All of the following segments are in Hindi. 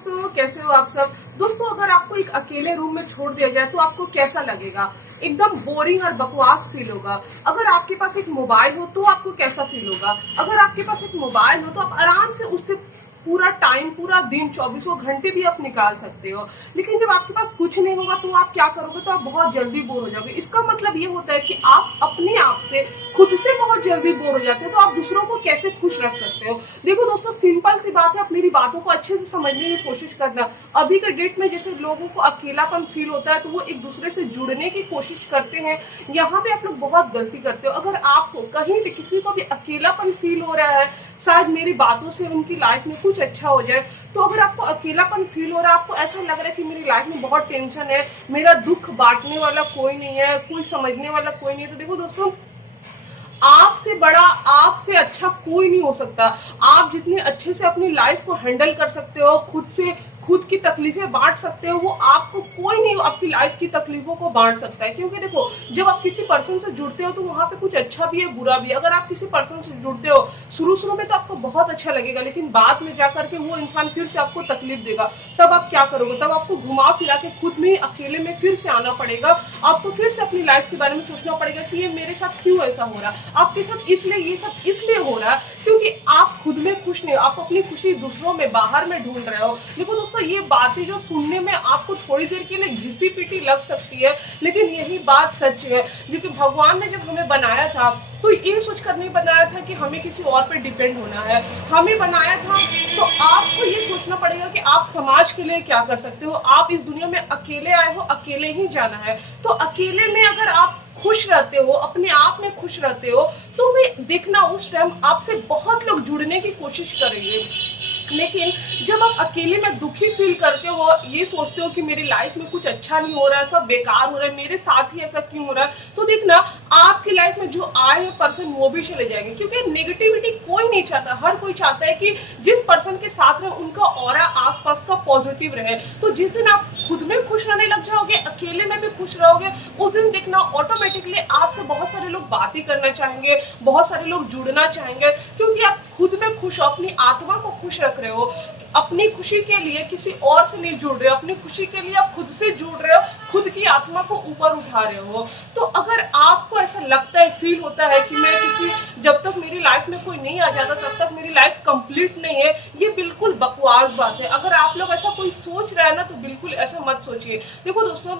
दोस्तों, कैसे हो आप सब। दोस्तों, अगर आपको एक अकेले रूम में छोड़ दिया जाए तो आपको कैसा लगेगा? एकदम बोरिंग और बकवास फील होगा। अगर आपके पास एक मोबाइल हो तो आपको कैसा फील होगा? अगर आपके पास एक मोबाइल हो तो आप आराम से उससे पूरा टाइम, पूरा दिन, 24 घंटे भी आप निकाल सकते हो। लेकिन जब आपके पास कुछ नहीं होगा तो आप क्या करोगे? तो आप बहुत जल्दी बोर हो जाओगे। इसका मतलब ये होता है कि आप अपने आप से, खुद से बहुत जल्दी बोर हो जाते हो। तो आप दूसरों को कैसे खुश रख सकते हो? देखो दोस्तों, सिंपल सी बात है, आप मेरी बातों को अच्छे से समझने की कोशिश करना। अभी के डेट में जैसे लोगों को अकेलापन फील होता है तो वो एक दूसरे से जुड़ने की कोशिश करते हैं। यहाँ पे आप लोग बहुत गलती करते हो। अगर आपको कहीं भी किसी को भी अकेलापन फील हो रहा है, शायद मेरी बातों से उनकी लाइफ में कुछ अच्छा हो जाए, तो अगर आपको अकेलापन फील हो रहा है, आपको ऐसा लग रहा है कि मेरी लाइफ में बहुत टेंशन है, मेरा दुख बांटने वाला कोई नहीं है, कोई समझने वाला कोई नहीं है, तो देखो दोस्तों, आपसे बड़ा, आपसे अच्छा कोई नहीं हो सकता। आप जितने अच्छे से अपनी लाइफ को हैंडल कर सकते हो, खुद से खुद की तकलीफें बांट सकते हो, वो आपको कोई नहीं आपकी लाइफ की तकलीफों को बांट सकता है। क्योंकि देखो, जब आप किसी पर्सन से जुड़ते हो तो वहां पे कुछ अच्छा भी है, बुरा भी है। अगर आप किसी पर्सन से जुड़ते हो, शुरू में तो आपको बहुत अच्छा लगेगा, लेकिन बाद में जाकर के वो इंसान फिर से आपको तकलीफ देगा। तब आप क्या करोगे? तब आपको घुमा फिरा के खुद में अकेले में फिर से आना पड़ेगा। आपको फिर से अपनी लाइफ के बारे में सोचना पड़ेगा कि ये मेरे साथ क्यों ऐसा हो रहा है। आपके साथ इसलिए, ये सब इसलिए हो रहा है क्योंकि आप खुद में खुश नहीं हो। आप अपनी खुशी दूसरों में, बाहर में ढूंढ रहे हो। देखो दोस्तों, ये बातें जो सुनने में आपको थोड़ी देर के लिए घिसी पीटी लग सकती है, लेकिन यही बात सच है। क्योंकि भगवान ने जब हमें बनाया था तो ये सोचकर नहीं बनाया था कि हमें किसी और पे डिपेंड होना है। हमें बनाया था तो आपको ये सोचना पड़ेगा कि आप समाज के लिए क्या कर सकते हो। आप इस दुनिया में अकेले आए हो, अकेले ही जाना है। तो अकेले में अगर आप खुश रहते हो, अपने आप में खुश रहते हो, तो वे देखना उस टाइम आपसे बहुत लोग जुड़ने की कोशिश करेंगे। लेकिन जब आप अकेले में दुखी फील करते हो, ये सोचते हो कि मेरी लाइफ में कुछ अच्छा नहीं हो रहा है, सब बेकार हो रहा है, मेरे साथ ही ऐसा क्यों हो रहा है, तो देखना आपकी लाइफ में जो आए हैं पर्सन वो भी चले जाएंगे। क्योंकि नेगेटिविटी कोई नहीं चाहता। हर कोई चाहता है कि जिस पर्सन के साथ रहे उनका ऑरा आसपास का पॉजिटिव रहे। तो जिस दिन आप खुद में खुश रहने लग जाओगे, अकेले में भी खुश रहोगे, उस दिन देखना ऑटोमेटिकली आपसे बहुत सारे लोग बातें करना चाहेंगे, बहुत सारे लोग जुड़ना चाहेंगे। क्योंकि आप खुद में खुश हो, अपनी आत्मा को खुश रख रहे हो। अपनी खुशी के लिए किसी और से नहीं जुड़ रहे हो, अपनी खुशी के लिए आप खुद से जुड़ रहे हो, खुद की आत्मा को ऊपर उठा रहे हो। तो अगर आपको ऐसा लगता है, फील होता है कि मैं जब तक मेरी लाइफ में कोई नहीं आ जाता तब तक मेरी लाइफ कंप्लीट नहीं है, ये बिल्कुल बकवास बात है। अगर आप लोग ऐसा कोई सोच रहा है ना, तो बिल्कुल ऐसा मत सोचिए। देखो दोस्तों,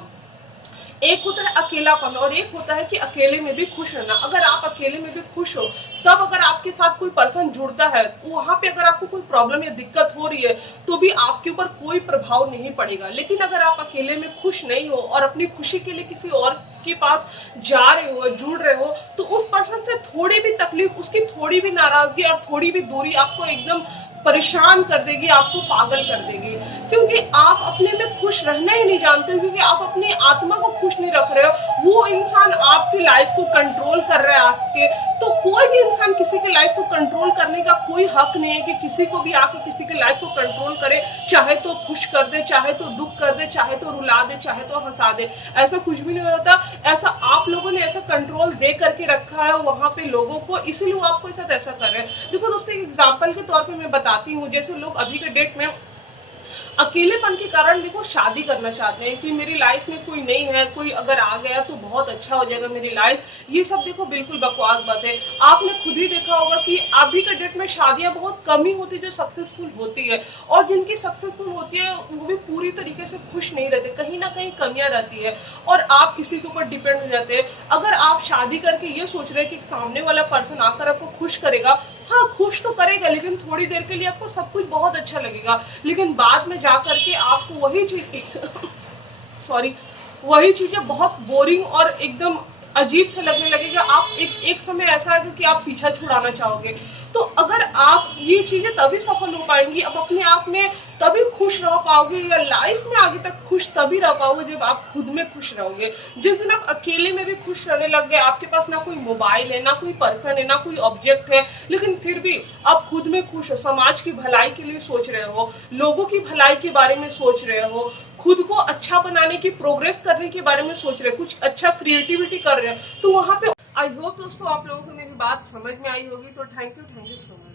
एक होता है अकेलापन और एक होता है कि अकेले में भी खुश रहना। अगर आप अकेले में भी खुश हो, तब अगर आपके साथ कोई पर्सन जुड़ता है, वहां पे अगर आपको कोई प्रॉब्लम या दिक्कत हो रही है तो भी आपके ऊपर कोई प्रभाव नहीं पड़ेगा। लेकिन अगर आप अकेले में खुश नहीं हो और अपनी खुशी के लिए किसी और के पास जा रहे हो, जुड़ रहे हो, तो उस पर्सन से थोड़ी भी तकलीफ, उसकी थोड़ी भी नाराजगी और थोड़ी भी दूरी आपको एकदम परेशान कर देगी, आपको पागल कर देगी। क्योंकि आप अपने में खुश रहना ही नहीं जानते, क्योंकि आप अपनी आत्मा को खुश नहीं रख रहे हो। वो इंसान आपकी लाइफ को कंट्रोल कर रहा है आपके। तो कोई भी इंसान किसी की लाइफ को कंट्रोल करने का कोई हक नहीं है कि किसी को भी आके किसी की लाइफ को कंट्रोल करे। चाहे तो खुश कर दे, चाहे तो दुख कर दे, चाहे तो रुला दे, चाहे तो हंसा दे। ऐसा कुछ भी नहीं होता। ऐसा आप लोगों ने ऐसा कंट्रोल दे करके रखा है वहां पे लोगों को, इसीलिए वो आपको साथ ऐसा कर रहे हैं। देखो दोस्तों, एक एग्जाम्पल के तौर पे मैं बताती हूँ। जैसे लोग अभी के डेट में अकेलेपन के कारण देखो शादी करना चाहते हैं कि मेरी लाइफ में कोई नहीं है, कोई अगर आ गया तो बहुत अच्छा हो जाएगा मेरी लाइफ। ये सब देखो बिल्कुल बकवास बात है। आपने खुद ही देखा होगा कि अभी के डेट में शादियां बहुत कम ही होती जो सक्सेसफुल होती है, और जिनकी सक्सेसफुल होती है वो भी पूरी तरीके से खुश नहीं रहते, कहीं ना कहीं कमियां रहती है, और आप किसी के ऊपर डिपेंड हो जाते हैं। अगर आप शादी करके ये सोच रहे हैं कि सामने वाला पर्सन आकर आपको खुश करेगा, हाँ खुश तो करेगा, लेकिन थोड़ी देर के लिए आपको सब कुछ बहुत अच्छा लगेगा, लेकिन बाद में जाकर के आपको वही चीज वही चीजें बहुत बोरिंग और एकदम अजीब से लगने लगेगा। आप एक समय ऐसा आएगा कि आप पीछा छुड़ाना चाहोगे। तो अगर आप ये चीजें तभी सफल हो पाएंगी, अब अपने आप में तभी खुश रह पाओगे, या लाइफ में आगे तक खुश तभी रह पाओगे जब आप खुद में खुश रहोगे। जिस दिन आप अकेले में भी खुश रहने लग गए, आपके पास ना कोई मोबाइल है, ना कोई पर्सन है, ना कोई ऑब्जेक्ट है, लेकिन फिर भी आप खुद में खुश हो, समाज की भलाई के लिए सोच रहे हो, लोगों की भलाई के बारे में सोच रहे हो, खुद को अच्छा बनाने की, प्रोग्रेस करने के बारे में सोच रहे हो, कुछ अच्छा क्रिएटिविटी कर रहे हो, तो वहां पे आई होप दोस्तों आप लोगों को मेरी बात समझ में आई होगी। तो थैंक यू सो मच।